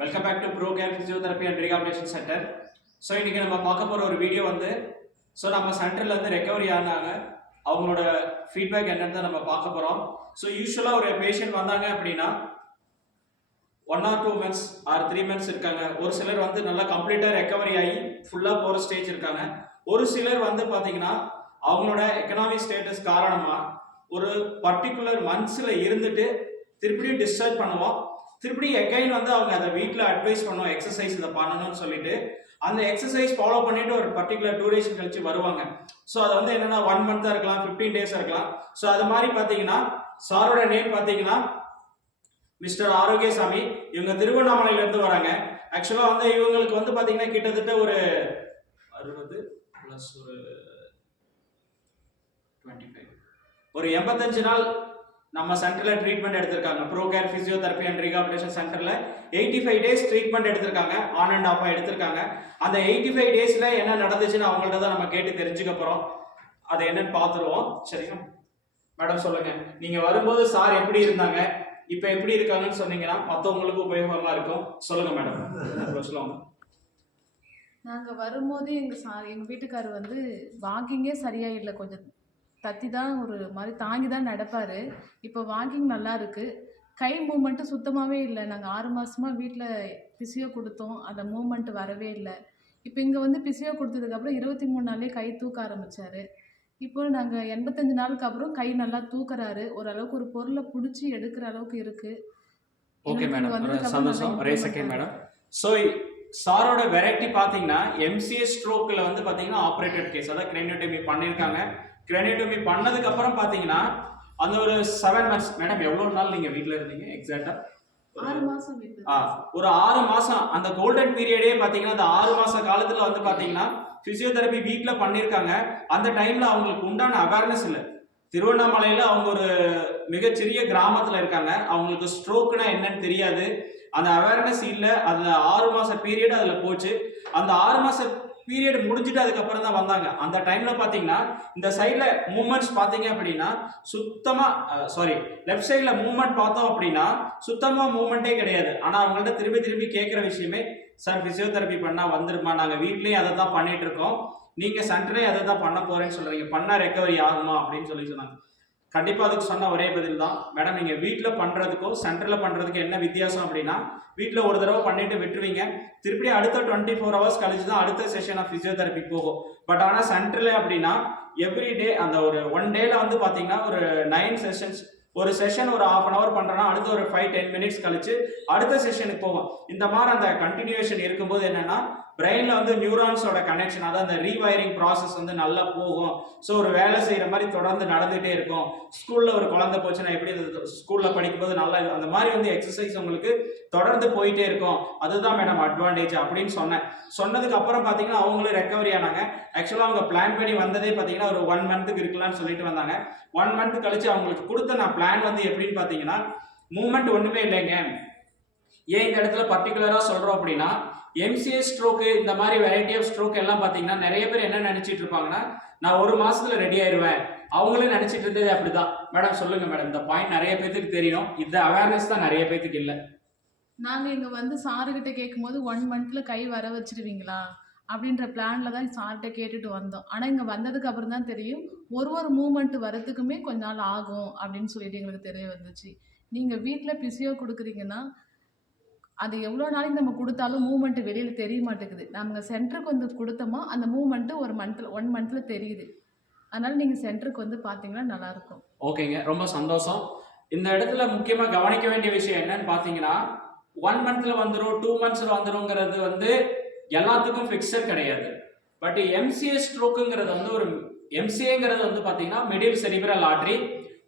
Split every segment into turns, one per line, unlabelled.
Welcome back to Pro Care physiotherapy and rehabilitation centre so இன்றைக்கி நம்ம பார்க்க போகிற ஒரு வீடியோ வந்து ஸோ நம்ம சென்டர்லேருந்து ரெக்கவரி ஆனாங்க. அவங்களோட ஃபீட்பேக் என்னன்னு தான் நம்ம பார்க்க போகிறோம் ஸோ யூஸ்வலாக ஒரு பேஷண்ட் வந்தாங்க அப்படின்னா one or two months or three months இருக்காங்க. ஒரு சிலர் வந்து நல்லா கம்ப்ளீட்டாக ரெக்கவரி ஆகி ஃபுல்லாக போகிற ஸ்டேஜ் இருக்காங்க. ஒரு சிலர் வந்து பார்த்தீங்கன்னா அவங்களோட எக்கனாமிக் ஸ்டேட்டஸ் காரணமாக ஒரு பர்டிகுலர் மந்த்ஸில் இருந்துட்டு திருப்பியும் டிஸ்சார்ஜ் பண்ணுவோம். திருப்படி எகைன் வந்து அவங்க அதை வீட்டில் அட்வைஸ் பண்ணோம் எக்ஸசைஸ் இதை பண்ணணும்னு சொல்லிட்டு அந்த எக்ஸசைஸ் ஃபாலோ பண்ணிட்டு ஒரு பர்டிகுலர் டூரேஷன் கழிச்சு வருவாங்க. ஸோ அது வந்து என்னன்னா ஒன் மந்த்தாக இருக்கலாம் ஃபிஃப்டீன் டேஸாக இருக்கலாம். ஸோ அது மாதிரி பார்த்தீங்கன்னா சாரோட நேம் பார்த்தீங்கன்னா மிஸ்டர் ஆரோக்கியசாமி இவங்க திருவண்ணாமலையிலேருந்து வராங்க. ஆக்சுவலாக வந்து இவங்களுக்கு வந்து பார்த்தீங்கன்னா கிட்டத்தட்ட ஒரு அறுபது ப்ளஸ் ஒரு டுவெண்ட்டி ஃபைவ் ஒரு எண்பத்தஞ்சு நாள் நம்ம சென்டரில் ட்ரீட்மெண்ட் எடுத்திருக்காங்க. Pro Care physiotherapy and rehabilitation சென்டரில் எயிட்டி ஃபைவ் டேஸ் ட்ரீட்மெண்ட் எடுத்திருக்காங்க ஆன் அண்ட் ஆஃபாக எடுத்திருக்காங்க. அந்த எயிட்டி ஃபைவ் டேஸில் என்ன நடந்துச்சுன்னு அவங்கள்ட்ட தான் நம்ம கேட்டு தெரிஞ்சுக்க போகிறோம் அதை என்னன்னு பார்த்துருவோம். சரிங்களா மேடம் சொல்லுங்க. நீங்க வரும்போது சார் எப்படி இருந்தாங்க? இப்போ எப்படி இருக்காங்கன்னு சொன்னீங்கன்னா மற்றவங்களுக்கு உபயோகமா இருக்கும். சொல்லுங்க மேடம். சொல்லுவாங்க.
நாங்கள் வரும்போது எங்கள் சா எங்கள் வீட்டுக்காரர் வந்து வாக்கிங்கே சரியாக இல்லை கொஞ்சம். தத்தி தான் ஒரு மாதிரி தாங்கி தான் நடப்பார். இப்போ வாக்கிங் நல்லா இருக்கு. கை மூமெண்ட்டு சுத்தமாகவே இல்லை. நாங்கள் ஆறு மாசமா வீட்டில் பிசியோ கொடுத்தோம். அந்த மூமெண்ட் வரவே இல்லை. இப்போ இங்கே வந்து பிசியோ கொடுத்ததுக்கப்புறம் இருபத்தி மூணு நாள்லேயே கை தூக்க ஆரம்பிச்சாரு. இப்போ நாங்கள் எண்பத்தஞ்சு நாளுக்கு அப்புறம் கை நல்லா தூக்குறாரு. ஓரளவுக்கு ஒரு பொருளை பிடிச்சி எடுக்கிற அளவுக்கு இருக்கு.
ஓகே மேடம் சந்தோஷம். ஒரே செகண்ட் மேடம் ஸோ சாரோட வெரைட்டி பார்த்தீங்கன்னா எம்சிஎஸ் ஸ்ட்ரோக்கில் வந்து பார்த்தீங்கன்னா ஆப்ரேட்டட் கேஸ் அதாவது கிரெனியோட்டமி பண்ணியிருக்காங்க கிரெனியோட்டமி பண்ணதுக்கு அப்புறம் பார்த்தீங்கன்னா அந்த ஒரு செவன் மந்த்ஸ் மேடம் எவ்வளோ நாள் நீங்கள் வீட்டில் இருந்தீங்க எக்ஸாக்டாக ஒரு ஆறு மாசம் அந்த கோல்டன் பீரியடே பாத்தீங்கன்னா அந்த ஆறு மாச காலத்துல வந்து பாத்தீங்கன்னா பிசியோதெரபி வீட்ல பண்ணிருக்காங்க. அந்த டைம்ல அவங்களுக்கு உண்டான அவேர்னஸ் இல்ல. திருவண்ணாமலையில அவங்க ஒரு மிகச்சிறிய கிராமத்துல இருக்காங்க. அவங்களுக்கு ஸ்ட்ரோக்னா என்னன்னு தெரியாது. அந்த அவேர்னஸ் இல்ல. அதுல ஆறு மாச பீரியட் அதுல போச்சு. அந்த ஆறு மாச பீரியட் முடிஞ்சிட்டு அதுக்கப்புறம் தான் வந்தாங்க. அந்த டைம்ல பாத்தீங்கன்னா இந்த சைட்ல மூமெண்ட்ஸ் பாத்தீங்க அப்படின்னா சுத்தமா சாரி லெஃப்ட் சைட்ல மூமெண்ட் பார்த்தோம் அப்படின்னா சுத்தமா மூமெண்ட்டே கிடையாது. ஆனா அவங்கள்ட்ட திரும்பி திரும்பி கேட்குற விஷயமே சார் பிசியோதெரப்பி பண்ணா வந்துருமா நாங்க வீட்லயும் அதை தான் பண்ணிட்டு இருக்கோம். நீங்க சென்டரே அதை தான் பண்ண போறேன்னு சொல்றீங்க. பண்ணா ரெக்கவரி ஆகுமா? அப்படின்னு சொல்லி சொன்னாங்க. கண்டிப்பாக அதுக்கு சொன்ன ஒரே பதில் தான் மேடம் நீங்கள் வீட்டில் பண்ணுறதுக்கோ சென்டரில் பண்ணுறதுக்கு என்ன வித்தியாசம் அப்படின்னா வீட்டில் ஒரு தடவை பண்ணிட்டு விட்டுருவீங்க. திருப்பி அடுத்த டுவெண்ட்டி ஃபோர் ஹவர்ஸ் கழிச்சு தான் அடுத்த செஷன் ஆஃப் பிசியோதெரப்பி போகும். பட் ஆனால் சென்டரில் அப்படின்னா எவ்ரி டே அந்த ஒரு ஒன் டேல வந்து பார்த்தீங்கன்னா ஒரு நைன் செஷன்ஸ் ஒரு செஷன் ஒரு ஆஃப் அன் ஹவர் பண்ணுறோன்னா அடுத்து ஒரு ஃபைவ் டென் மினிட்ஸ் கழிச்சு அடுத்த செஷனுக்கு போவோம். இந்த மாதிரி அந்த கண்டினியூஷன் இருக்கும்போது என்னென்னா பிரெயின்ல வந்து நியூரான்ஸோட கனெக்ஷன் அதாவது அந்த ரீவயரிங் ப்ராசஸ் வந்து நல்லா போகும். ஸோ ஒரு வேலை செய்யற மாதிரி தொடர்ந்து நடந்துகிட்டே இருக்கும். ஸ்கூல்ல ஒரு குழந்தை போச்சுன்னா எப்படி ஸ்கூல்ல படிக்கும்போது நல்லா அந்த மாதிரி வந்து எக்ஸசைஸ் உங்களுக்கு தொடர்ந்து போயிட்டே இருக்கும். அதுதான் மேடம் அட்வான்டேஜ் அப்படின்னு சொன்னேன். சொன்னதுக்கு அப்புறம் பாத்தீங்கன்னா அவங்களும் ரெக்கவரி ஆனாங்க. ஆக்சுவலாக அவங்க பிளான் பண்ணி வந்ததே பார்த்தீங்கன்னா ஒரு ஒன் மந்த்துக்கு இருக்கலாம்னு சொல்லிட்டு வந்தாங்க. ஒன் மந்த் கழிச்சு அவங்களுக்கு கொடுத்த நான் பிளான் வந்து எப்படின்னு பார்த்தீங்கன்னா மூமெண்ட் ஒன்றுமே இல்லைங்க. ஏன் இந்த இடத்துல பர்டிகுலராக சொல்கிறோம் அப்படின்னா எம்சிஏ ஸ்ட்ரோக்கு இந்த மாதிரி வெரைட்டி ஆஃப் ஸ்ட்ரோக் எல்லாம் பார்த்தீங்கன்னா நிறைய பேர் என்ன நினச்சிட்டு இருப்பாங்கன்னா நான் ஒரு மாசத்துல ரெடி ஆயிடுவேன் அவங்களும் நினச்சிட்டு இருந்தது அப்படிதான். மேடம் சொல்லுங்க மேடம் இந்த பாயிண்ட் நிறைய பேத்துக்கு தெரியும் இந்த அவேர்னஸ் தான் நிறைய பேத்துக்கு இல்லை.
நாங்கள் இங்கே வந்து சாருக்கிட்ட கேட்கும்போது ஒன் மந்த்தில் கை வர வச்சிருவீங்களா? அப்படின்ற பிளானில் தான் சார்கிட்ட கேட்டுட்டு வந்தோம். ஆனால் இங்கே வந்ததுக்கு அப்புறம் தான் தெரியும். ஒரு ஒரு மூமெண்ட் வரத்துக்குமே கொஞ்ச நாள் ஆகும் அப்படின்னு சொல்லிட்டு எங்களுக்கு தெரிய வந்துச்சு. நீங்கள் வீட்டில் பிசியோ கொடுக்குறீங்கன்னா அது எவ்வளோ நாளைக்கு நம்ம கொடுத்தாலும் மூமெண்ட் வெளியில் தெரிய மாட்டேங்குது. நம்ம சென்டருக்கு வந்து கொடுத்தோமா அந்த மூமெண்ட்டு ஒரு மந்த்தில் ஒன் மந்த்தில் தெரியுது. அதனால் நீங்கள் சென்டருக்கு வந்து பார்த்தீங்கன்னா நல்லாயிருக்கும்.
ஓகேங்க ரொம்ப சந்தோஷம். இந்த இடத்துல முக்கியமாக கவனிக்க வேண்டிய விஷயம் என்னன்னு பார்த்தீங்கன்னா ஒன் மந்த்தில் வந்துடும் டூ மந்த்ஸில் வந்துருங்கிறது வந்து எல்லாத்துக்கும் ஃபிக்ஸர் கிடையாது. பட் எம்சிஏ ஸ்ட்ரோக்குங்கிறது வந்து ஒரு எம்சிஏங்கிறது வந்து பார்த்தீங்கன்னா மிடில் செரிபிரல் ஆட்ரி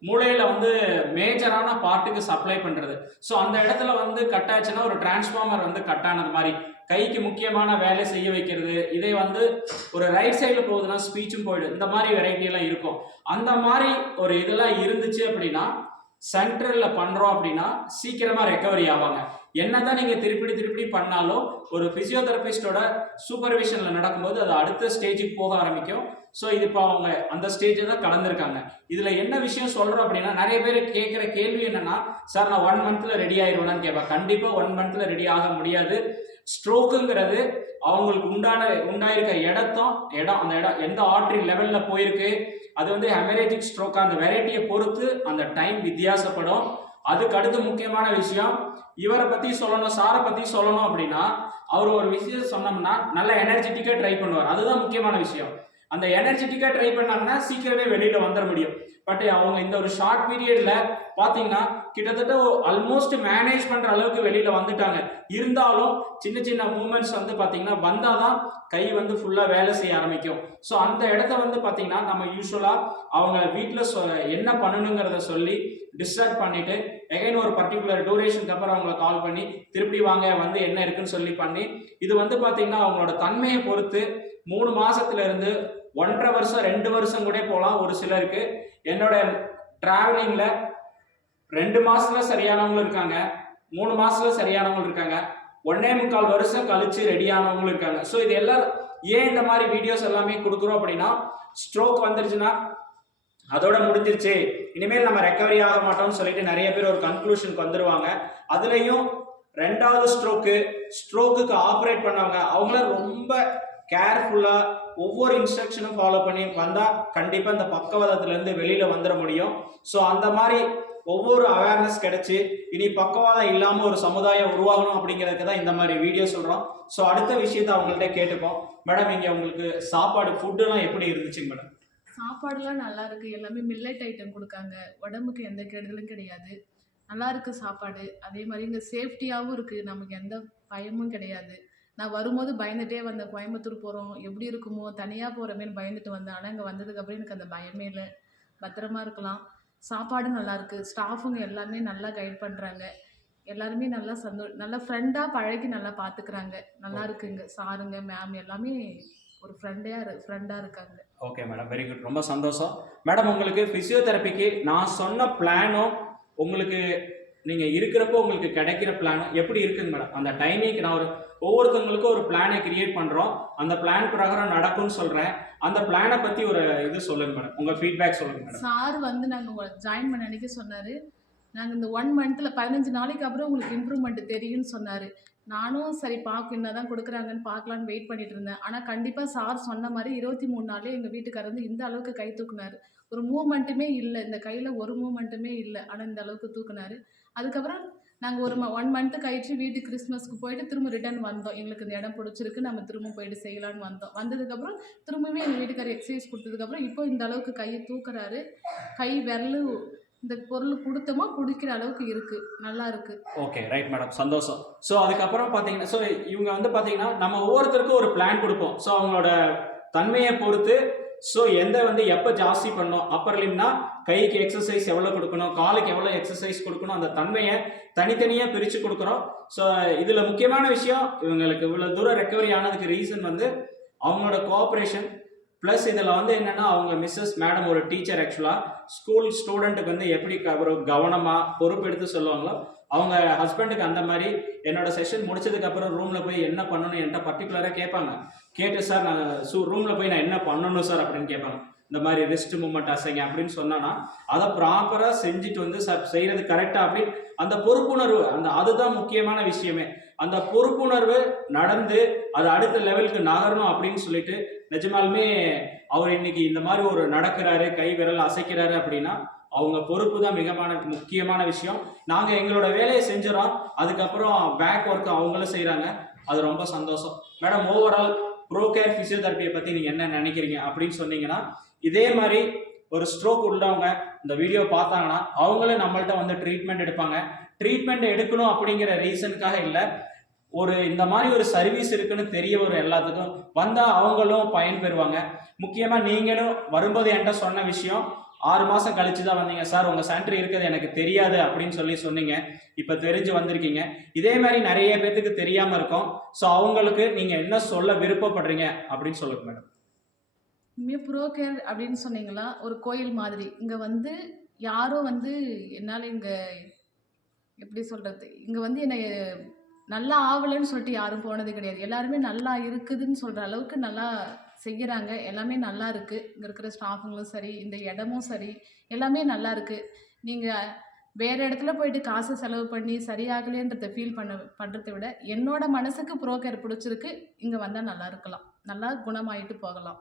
மூளையில வந்து மேஜரான பார்ட்டுக்கு சப்ளை பண்றது. ஸோ அந்த இடத்துல வந்து கட் ஆச்சுன்னா ஒரு டிரான்ஸ்ஃபார்மர் வந்து கட் ஆனது மாதிரி. கைக்கு முக்கியமான வேலை செய்ய வைக்கிறது. இதே வந்து ஒரு ரைட் சைடில் போகுதுன்னா ஸ்பீச்சும் போயிடும். இந்த மாதிரி வெரைட்டி எல்லாம் இருக்கும். அந்த மாதிரி ஒரு இதெல்லாம் இருந்துச்சு அப்படின்னா சென்ட்ரலில் பண்ணுறோம் அப்படின்னா சீக்கிரமாக ரெக்கவரி ஆவாங்க. என்னதான் நீங்க திருப்பி திருப்பி பண்ணாலும் ஒரு பிசியோதெரபிஸ்டோட சூப்பர்விஷன்ல நடக்கும்போது அது அடுத்த ஸ்டேஜுக்கு போக ஆரம்பிக்கும். ஸோ இது இப்போ அவங்க அந்த ஸ்டேஜில் தான் கலந்துருக்காங்க. இதுல என்ன விஷயம் சொல்றோம் அப்படின்னா நிறைய பேர் கேட்குற கேள்வி என்னன்னா சார் நான் ஒன் மந்த்ல ரெடி ஆயிருவேனான்னு கேட்பேன். கண்டிப்பா ஒன் மந்த்ல ரெடி ஆக முடியாது. ஸ்ட்ரோக்குங்கிறது அவங்களுக்கு உண்டான உண்டாயிருக்க இடத்தம் இடம் அந்த இடம் எந்த ஆர்டரி லெவல்ல போயிருக்கு அது வந்து ஹெமரேஜிக் ஸ்ட்ரோக் அந்த வெரைட்டியை பொறுத்து அந்த டைம் வித்தியாசப்படும். அதுக்கு அடுத்து முக்கியமான விஷயம் இவரை பத்தி சொல்லணும் சாரை பத்தி சொல்லணும் அப்படின்னா அவர் ஒரு விஷயம் சொன்னோம்னா நல்ல எனர்ஜெட்டிக்கா ட்ரை பண்ணுவார். அதுதான் முக்கியமான விஷயம். அந்த எனர்ஜெட்டிக்கா ட்ரை பண்ணாங்கன்னா சீக்கிரமே வெளியில வந்துட முடியும். பட் அவங்க இந்த ஒரு ஷார்ட் பீரியட்ல பாத்தீங்கன்னா கிட்டத்தட்ட ஆல்மோஸ்ட் மேனேஜ் பண்ற அளவுக்கு வெளியில வந்துட்டாங்க. இருந்தாலும் சின்ன சின்ன மூமெண்ட்ஸ் வந்து பாத்தீங்கன்னா வந்தாதான் கை வந்து ஃபுல்லா வேலை செய்ய ஆரம்பிக்கும். ஸோ அந்த இடத்த வந்து பாத்தீங்கன்னா நம்ம யூஸ்வலா அவங்க வீட்டில் சொ என்ன பண்ணணுங்கிறத சொல்லி டிஸ்டர்ப் பண்ணிட்டு எகைன் ஒரு பர்டிகுலர் டூரேஷனுக்கு அப்புறம் அவங்கள கால் பண்ணி திருப்பி வாங்க வந்து என்ன இருக்குன்னு சொல்லி பண்ணி. இது வந்து பார்த்தீங்கன்னா அவங்களோட தன்மையை பொறுத்து மூணு மாசத்துல இருந்து ஒன்றரை வருஷம் ரெண்டு வருஷம் கூட போகலாம் ஒரு சிலருக்கு. என்னோட டிராவலிங்ல ரெண்டு மாசத்துல சரியானவங்களும் இருக்காங்க மூணு மாசத்துல சரியானவங்களும் இருக்காங்க. ஒன்னே முக்கால் வருஷம் கழிச்சு ரெடியானவங்களும் இருக்காங்க. ஸோ இது எல்லாம் ஏன் இந்த மாதிரி வீடியோஸ் எல்லாமே கொடுக்குறோம் அப்படின்னா ஸ்ட்ரோக் வந்துருச்சுன்னா அதோட முடிஞ்சிருச்சு. இனிமேல் நம்ம ரெக்கவரி ஆக மாட்டோம்னு சொல்லிட்டு நிறைய பேர் ஒரு கன்க்ளூஷனுக்கு வந்துருவாங்க. அதுலயும் ரெண்டாவது ஸ்ட்ரோக்கு ஸ்ட்ரோக்குக்கு ஆப்ரேட் பண்ணவங்க அவங்கள ரொம்ப கேர்ஃபுல்லா ஒவ்வொரு இன்ஸ்ட்ரக்ஷனும் ஃபாலோ பண்ணி வந்தா கண்டிப்பா இந்த பக்கவாதத்துல இருந்து வெளியில வந்துட முடியும். ஸோ அந்த மாதிரி ஒவ்வொரு அவேர்னஸ் கிடைச்சி இனி பக்கவாதம் இல்லாமல் ஒரு சமுதாயம் உருவாகணும் அப்படிங்கிறதுக்கு தான் இந்த மாதிரி வீடியோ சொல்றோம். ஸோ அடுத்த விஷயத்த அவங்கள்ட்ட கேட்டுப்போம். மேடம் இங்கே உங்களுக்கு சாப்பாடு ஃபுட்டுலாம் எப்படி இருந்துச்சுங்க மேடம்
சாப்பாடுலாம் நல்லா இருக்கு எல்லாமே மில்லட் ஐட்டம் கொடுக்காங்க. உடம்புக்கு எந்த கெடுதலும் கிடையாது. நல்லா இருக்கு சாப்பாடு. அதே மாதிரி இங்கே சேஃப்டியாகவும் இருக்கு. நமக்கு எந்த பயமும் கிடையாது. நான் வரும்போது பயந்துட்டே வந்தேன். கோயம்புத்தூர் போகிறோம் எப்படி இருக்குமோ தனியாக போகிறமேனு பயந்துட்டு வந்தேன். ஆனால் இங்கே வந்ததுக்கப்புறம் எனக்கு அந்த பயமே இல்லை. பத்திரமா இருக்கலாம். சாப்பாடு நல்லா இருக்கு. ஸ்டாஃபுங்க எல்லாமே நல்லா கைட் பண்ணுறாங்க எல்லாருமே நல்லா சந்தோ நல்லா ஃப்ரெண்டாக பழகி நல்லா பார்த்துக்கிறாங்க நல்லா இருக்குங்க. சாருங்க மேம் எல்லாமே ஒரு ஃப்ரெண்டையாக ஃப்ரெண்டாக இருக்காங்க.
ஓகே மேடம் வெரி குட் ரொம்ப சந்தோஷம். மேடம் உங்களுக்கு பிசியோதெரபிக்கு நான் சொன்ன பிளானும் உங்களுக்கு நீங்க இருக்கிறப்போ உங்களுக்கு கிடைக்கிற பிளானும் எப்படி இருக்குங்க மேடம் அந்த டைமிங்க்கு நான் ஒரு ஒவ்வொருத்தவங்களுக்கும் ஒரு பிளானை கிரியேட் பண்றோம். அந்த பிளான் பிரகாரம் நடக்கும்னு சொல்றேன். அந்த பிளானை பத்தி ஒரு இது சொல்லுங்க மேடம் உங்க ஃபீட்பேக் சொல்லுங்க மேடம்
சார் வந்து நாங்கள் உங்களை ஜாயின் பண்ண அன்னைக்கு சொன்னார். நாங்கள் இந்த ஒன் மந்த்தில் பதினஞ்சு நாளைக்கு அப்புறம் உங்களுக்கு இம்ப்ரூவ்மெண்ட் தெரியும்னு சொன்னார். நானும் சரி பார்க்கும் என்ன தான் கொடுக்குறாங்கன்னு பார்க்கலான்னு வெயிட் பண்ணிட்டு இருந்தேன். ஆனால் கண்டிப்பாக சார் சொன்ன மாதிரி இருபத்தி மூணு நாளே எங்கள் வீட்டுக்காரர் வந்து இந்த அளவுக்கு கை தூக்குனாரு. ஒரு மூமெண்ட்டுமே இல்லை. இந்த கையில் ஒரு மூமெண்ட்டுமே இல்லை. ஆனால் இந்த அளவுக்கு தூக்குனாரு. அதுக்கப்புறம் நாங்கள் ஒரு ஒன் மந்த்து கழிச்சு வீட்டு கிறிஸ்மஸ்க்கு போயிட்டு திரும்ப ரிட்டர்ன் வந்தோம். எங்களுக்கு இந்த இடம் பிடிச்சிருக்கு. நம்ம திரும்ப போயிட்டு செய்யலான்னு வந்தோம். வந்ததுக்கப்புறம் திரும்பவே எங்கள் வீட்டுக்காரர் எக்ஸசைஸ் கொடுத்ததுக்கப்புறம் இப்போ இந்த அளவுக்கு கையை தூக்குறாரு. கை விரலு இந்த பொருள் கொடுத்தோமா பிடிக்கிற அளவுக்கு இருக்குது நல்லா இருக்குது
ஓகே ரைட் மேடம் சந்தோஷம். ஸோ அதுக்கப்புறம் பார்த்தீங்கன்னா ஸோ இவங்க வந்து பார்த்தீங்கன்னா நம்ம ஒவ்வொருத்தருக்கும் ஒரு பிளான் கொடுப்போம். ஸோ அவங்களோட தன்மையை பொறுத்து ஸோ எந்த வந்து எப்போ ஜாஸ்தி பண்ணோம் அப்பர் லிம்னா கைக்கு எக்ஸசைஸ் எவ்வளோ கொடுக்கணும் காலுக்கு எவ்வளோ எக்ஸசைஸ் கொடுக்கணும் அந்த தன்மையை தனித்தனியாக பிரித்து கொடுக்குறோம். ஸோ இதில் முக்கியமான விஷயம் இவங்களுக்கு இவ்வளோ தூரம் ரெக்கவரி ஆனதுக்கு ரீசன் வந்து அவங்களோட கோஆப்ரேஷன் ப்ளஸ் இதில் வந்து என்னென்னா அவங்க மிஸ்ஸஸ் மேடம் ஒரு டீச்சர் ஆக்சுவலாக ஸ்கூல் ஸ்டூடெண்ட்டுக்கு வந்து எப்படி ஒரு கவனமாக பொறுப்பெடுத்து சொல்லுவாங்களோ அவங்க ஹஸ்பண்டுக்கு அந்த மாதிரி என்னோட செஷன் முடிச்சதுக்கப்புறம் ரூமில் போய் என்ன பண்ணணும் என்கிட்ட பர்டிகுலராக கேட்பாங்க. கேட்டு சார் நான் சூ ரூமில் போய் நான் என்ன பண்ணணும் சார்? அப்படின்னு கேட்பாங்க. இந்த மாதிரி ரிஸ்ட் மூமெண்ட் அசைங்க அப்படின்னு சொன்னானா அதை ப்ராப்பராக செஞ்சுட்டு வந்து சார் செய்கிறது கரெக்டாக அப்படின்னு அந்த பொறுப்புணர்வு அந்த அதுதான் முக்கியமான விஷயமே. அந்த பொறுப்புணர்வு நடந்து அது அடுத்த லெவலுக்கு நகரணும் அப்படின்னு சொல்லிட்டு நிஜமாலுமே அவர் இன்னைக்கு இந்த மாதிரி ஒரு நடக்கிறாரு கை விரல் அசைக்கிறாரு அப்படின்னா அவங்க பொறுப்பு தான் மிகமான முக்கியமான விஷயம். நாங்கள் எங்களோட வேலையை செஞ்சிடறோம் அதுக்கப்புறம் பேக் ஒர்க் அவங்களும் செய்கிறாங்க அது ரொம்ப சந்தோஷம். மேடம் ஓவரால் ப்ரோ கேர் ஃபிசியோதெரப்பியை பற்றி நீங்கள் என்ன நினைக்கிறீங்க அப்படின்னு சொன்னீங்கன்னா இதே மாதிரி ஒரு ஸ்ட்ரோக் உள்ளவங்க இந்த வீடியோ பார்த்தாங்கன்னா அவங்களும் நம்மள்ட்ட வந்து ட்ரீட்மெண்ட் எடுப்பாங்க. ட்ரீட்மெண்ட் எடுக்கணும் அப்படிங்கிற ரீசனுக்காக இல்லை ஒரு இந்த மாதிரி ஒரு சர்வீஸ் இருக்குன்னு தெரிய வரும் எல்லாத்துக்கும். வந்தால் அவங்களும் பயன் பெறுவாங்க. முக்கியமாக நீங்களும் வரும்போது என்கிட்ட சொன்ன விஷயம் ஆறு மாதம் கழிச்சு தான் வந்தீங்க. சார் உங்கள் சென்டர் இருக்கிறது எனக்கு தெரியாது அப்படின்னு சொல்லி சொன்னீங்க. இப்போ தெரிஞ்சு வந்திருக்கீங்க. இதே மாதிரி நிறைய பேர்த்துக்கு தெரியாமல் இருக்கும். ஸோ அவங்களுக்கு நீங்கள் என்ன சொல்ல விருப்பப்படுறீங்க அப்படின்னு சொல்லுங்க மேடம்
இனிமேல் ப்ரோ கேர் அப்படின்னு சொன்னீங்களா? ஒரு கோயில் மாதிரி. இங்கே வந்து யாரும் வந்து என்னால் இங்கே எப்படி சொல்கிறது இங்கே வந்து என்னை நல்லா ஆகலைன்னு சொல்லிட்டு யாரும் போனது கிடையாது. எல்லாருமே நல்லா இருக்குதுன்னு சொல்கிற அளவுக்கு நல்லா செய்கிறாங்க எல்லாமே நல்லா இருக்குது இங்கே இருக்கிற ஸ்டாஃபுங்களும் சரி இந்த இடமும் சரி எல்லாமே நல்லா இருக்குது நீங்கள் வேறு இடத்துல போயிட்டு காசு செலவு பண்ணி சரியாகலேன்றத ஃபீல் பண்ண பண்ணுறதை விட என்னோட மனசுக்கு ப்ரோக்கர் பிடிச்சிருக்கு. இங்கே வந்தால் நல்லா இருக்கலாம். நல்லா குணமாயிட்டு போகலாம்.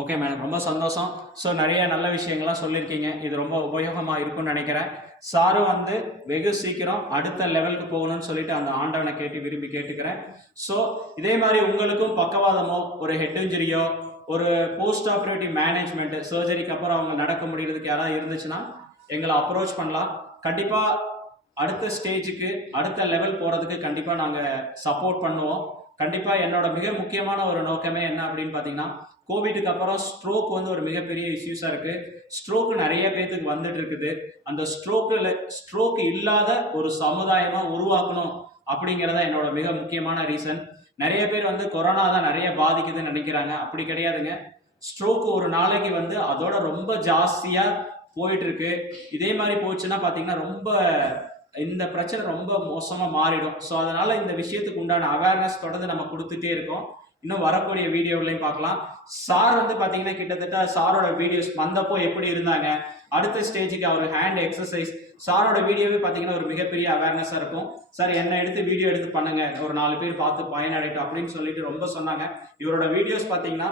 ஓகே மேடம் ரொம்ப சந்தோஷம். ஸோ நிறைய நல்ல விஷயங்கள்லாம் சொல்லியிருக்கீங்க இது ரொம்ப உபயோகமாக இருக்கும்னு நினைக்கிறேன். சாரும் வந்து வெகு சீக்கிரம் அடுத்த லெவலுக்கு போகணும்னு சொல்லிட்டு அந்த ஆண்டவனை கேட்டு விரும்பி கேட்டுக்கிறேன். ஸோ இதே மாதிரி உங்களுக்கும் பக்கவாதமோ ஒரு ஹெட் இன்ஜுரியோ ஒரு போஸ்ட் ஆப்ரேட்டிவ் மேனேஜ்மெண்ட் சர்ஜரிக்கு அப்புறம் அவங்க நடக்க முடியறதுக்கு யாராவது இருந்துச்சுன்னா எங்களை அப்ரோச் பண்ணலாம். கண்டிப்பாக அடுத்த ஸ்டேஜுக்கு அடுத்த லெவல் போகிறதுக்கு கண்டிப்பாக நாங்கள் சப்போர்ட் பண்ணுவோம். கண்டிப்பாக என்னோட மிக முக்கியமான ஒரு நோக்கமே என்ன அப்படின்னு பார்த்தீங்கன்னா கோவிட்டுக்கு அப்புறம் ஸ்ட்ரோக் வந்து ஒரு மிகப்பெரிய இஷ்யூஸாக இருக்குது ஸ்ட்ரோக் நிறைய பேர்த்துக்கு வந்துட்டு இருக்குது. அந்த ஸ்ட்ரோக்கில் ஸ்ட்ரோக் இல்லாத ஒரு சமுதாயமாக உருவாக்கணும் அப்படிங்கிறத என்னோட மிக முக்கியமான ரீசன் நிறைய பேர் வந்து கொரோனா தான் நிறைய பாதிக்குதுன்னு நினைக்கிறாங்க. அப்படி கிடையாதுங்க. ஸ்ட்ரோக் ஒரு நாளைக்கு வந்து அதோட ரொம்ப ஜாஸ்தியாக போயிட்டு இருக்கு இதே மாதிரி போச்சுன்னா பார்த்தீங்கன்னா ரொம்ப இந்த பிரச்சனை ரொம்ப மோசமாக மாறிடும். ஸோ அதனால இந்த விஷயத்துக்கு உண்டான அவேர்னஸ் தொடர்ந்து நம்ம கொடுத்துட்டே இருக்கோம். இன்னும் வரக்கூடிய வீடியோவிலையும் பார்க்கலாம். சார் வந்து பார்த்தீங்கன்னா கிட்டத்தட்ட சாரோட வீடியோஸ் வந்தப்போ எப்படி இருந்தாங்க? அடுத்த ஸ்டேஜுக்கு அவர் ஹேண்ட் எக்ஸசைஸ் சாரோட வீடியோவே பார்த்தீங்கன்னா ஒரு மிகப்பெரிய அவேர்னஸாக இருக்கும். சார் என்ன எடுத்து வீடியோ எடுத்து பண்ணுங்க. ஒரு நாலு பேர் பார்த்து பயனடைட்டும் அப்படின்னு சொல்லிட்டு ரொம்ப சொன்னாங்க. இவரோட வீடியோஸ் பார்த்தீங்கன்னா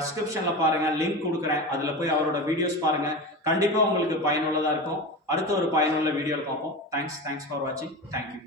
டிஸ்கிரிப்ஷனில் பாருங்க. லிங்க் கொடுக்குறேன். அதில் போய் அவரோட வீடியோஸ் பாருங்க. கண்டிப்பாக உங்களுக்கு பயனுள்ளதாக இருக்கும். அடுத்த ஒரு பயனுள்ள வீடியோவில் பார்ப்போம். தேங்க்ஸ் தேங்க்ஸ் ஃபார் வாட்சிங் தேங்க்யூ